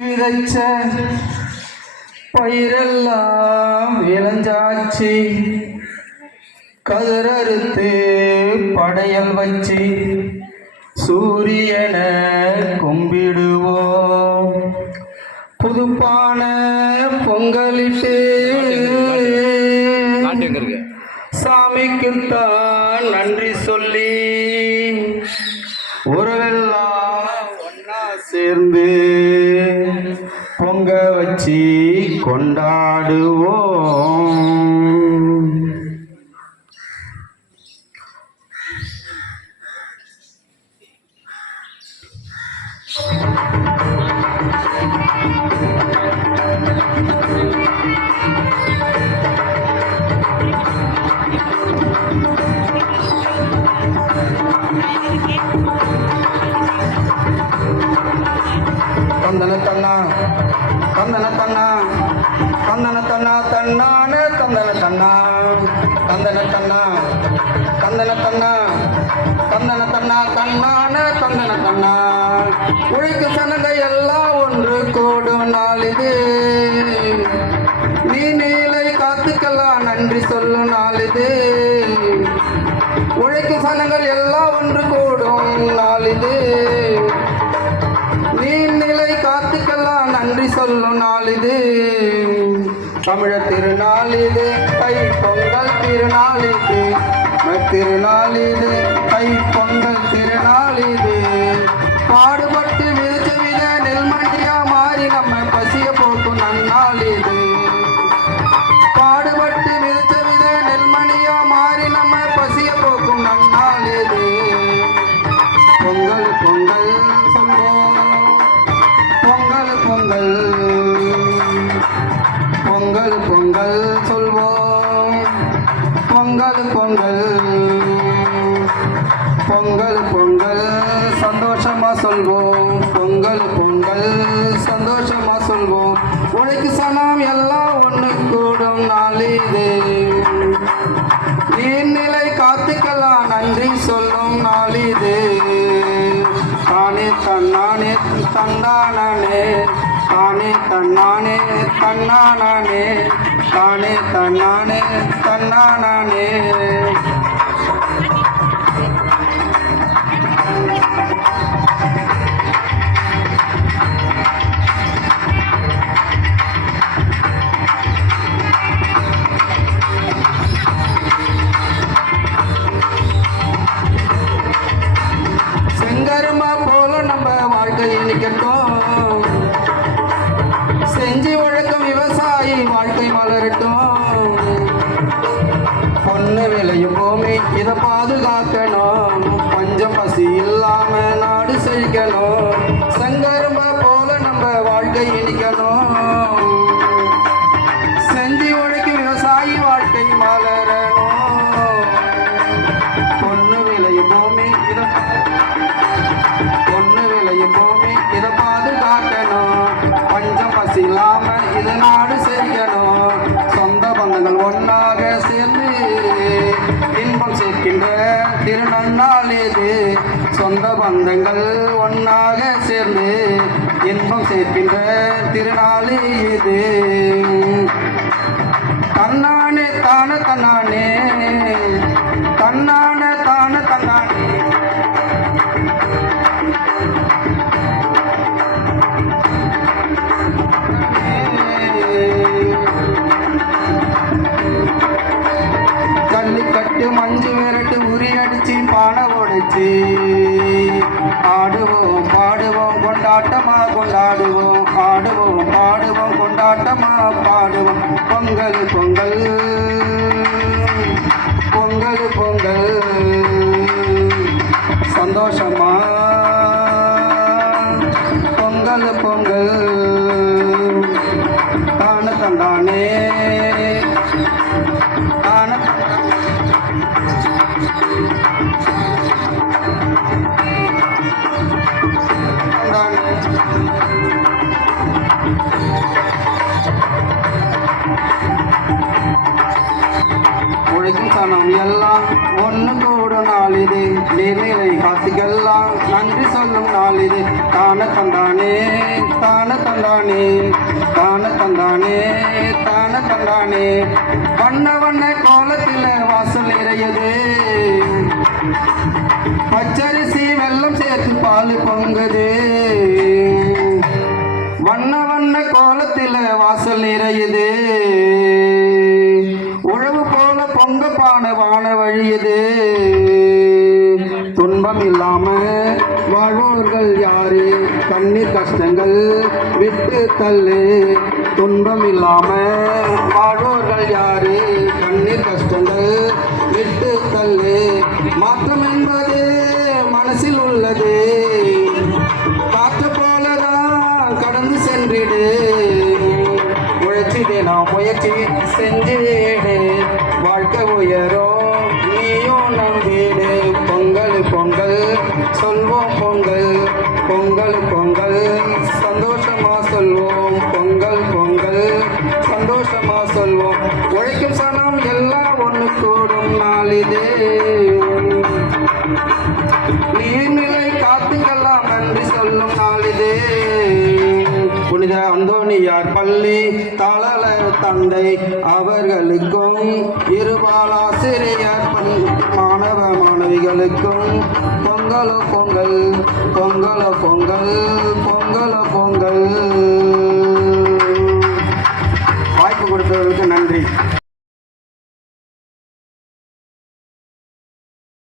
விதைச்ச பயிரெல்லாம் விளைஞ்சாச்சு, கதிரறுத்து படையல் வச்சு சூரியனை கும்பிடுவோம். புதுப்பான பொங்கலிட்டு சாமிக்குத்தான் நன்றி சொல்லி உறவெல்லாம் ஒன்னா சேர்ந்து பொங்க வச்சு கொண்டாடுவோம். தந்தன தன்னா தந்தன தன்னா தந்தன தன்னா தன்னான தந்தன தன்னா தந்தன தன்னா தந்தன தன்னா தந்தன தன்னா தன்னான தந்தன தன்னா. உழைக்கு சனங்க எல்லாம் ஒன்று கூடும் நாள் இது, நீ நீலை காத்துக்கெல்லாம் நன்றி சொல்லும் நாள் இது. உழைக்கு சனங்கள் எல்லாம் ஒன்று கூடும் நாள் இது, நீர்நிலை காத்துக்கெல்லாம் நன்றி சொல்லும் நாள் இது. தமிழர் திருநாள் இது, தை பொங்கல் திருநாள் இது, திருநாள் இது, தை பொங்கல் திருநாள் இது. பாடுபட்டு விதைச்ச வித நெல்மணியா மாறி நம்ம பசிய போக்கும் நன்னாள் இது. பாடுபட்டு விதைச்ச வித நெல்மணியா மாறி நம்ம பசிய போக்கும் நன்னாள் இது. பொங்கல் பொங்கல் சொல்வோம், பொங்கல் பொங்கல் பொங்கல் பொங்கல் சொல்வோம், பொங்கல் பொங்கல் பொங்கல் பொங்கல் சந்தோஷமா சொல்வோம், பொங்கல் பொங்கல் சந்தோஷமா சொல்வோம். உழைக்கு சனம் எல்லாம் ஒன்று கூடும் நாள் இது, நீர்நிலை காத்துக்கெல்லாம் நன்றி சொல்லும் நாள் இது. தானே தன்னானே தந்தானே, தானே தன்னானே தன்னானே, தானே தன்னானே தன்னானே. செங்கருமா போல நம்ம வாழ்க்கை நிக்கட்டும், செஞ்சு உழைக்கும் விவசாயி வாழ்க்கை மலரட்டும். பொண்ணு விளையும் பூமி இதை பாதுகாக்கணும், பஞ்சம் பசி இல்லாம நாடு செழிக்கணும். செங்கருமா போல நம்ம வாழ்க்கை இனிக்கணும், செஞ்சு உழைக்கும் விவசாயி வாழ்க்கை மலரணும். பொண்ணு விளையும் பூமி இதை பூமி இதை பாதுகாக்கணும், பஞ்சம் பசி இல்லாம இது நாடு செய்யணும். சொந்த பந்தங்கள் ஒன்னாக சேர்ந்து இன்பம் சேர்க்கின்ற திருநன்னாள் இது, சொந்த பந்தங்கள் ஒன்னாக சேர்ந்து இன்பம் சேர்க்கின்ற திருநாள் இது. தன்னானே தான தன்னானே, தன்னான தான தன்னானே, ஜல்லிக்கட்டு மஞ்சு விரட்டு உரி அடிச்சு பானை உடைச்சு ஆடுவோம் பாடுவோம் கொண்டாட்டமா கொண்டாடுவோம், ஆடுவோம் பாடுவோம் கொண்டாட்டமா பாடுவோம். பொங்கல் பொங்கல் பொங்கல் பொங்கல் சந்தோஷமா பொங்கல் பொங்கல் தான தந்தானே தான உழைக்கும் சனம் எல்லாம் ஒன்று கூடும் நாள் இது, நீர்நிலை காத்துக்கெல்லாம் நன்றி சொல்லும் நாள் இது. தான தந்தானே தான தந்தானே தான தந்தானே தான தந்தானே. வண்ண வண்ண கோலத்தில் வாசல் நிறையது, பச்சரிசி வெல்லம் சேர்த்து பால் பொங்குது. வண்ண வண்ண கோலத்தில் வாசல் நிறையுது, உழவு போல பொங்க பானை வான வழியுது. துன்பம் இல்லாம வாழ்வோர்கள் யாரு, கண்ணீர் கஷ்டங்கள் விட்டு தள்ளு. துன்பம் இல்லாம வாழ்வோர்கள் யாரு, கண்ணீர் கஷ்டங்கள் விட்டு தள்ளு. மாற்றம் என்பது மனசில் உள்ளது, காற்று போலதான் கடந்து சென்றிடு. உழைச்சிடு நாம் முயற்சி செஞ்சிடு, வாழ்க்கை உயரும் நீயும் நம்பிடு. பொங்கல் பொங்கல் சொல்வோம் பொங்கல், பொங்கல் பொங்கல் சந்தோஷமா சொல்வோம். பொங்கல் பொங்கல் சந்தோஷமா சொல்வோம். உழைக்கும் சனம் எல்லாம் ஒன்று கூடும் நாளிதே. நீர்நிலை காத்துக்கெல்லாம் நன்றி சொல்லும் நாளிதே. புனித அந்தோனியார் பள்ளி தாளல தந்தை அவர்களுக்கும், இருபாலாசிரியர் மாணவ மாணவிகளுக்கும் பொங்கலோ பொங்கல், பொங்கலோ பொங்கல்,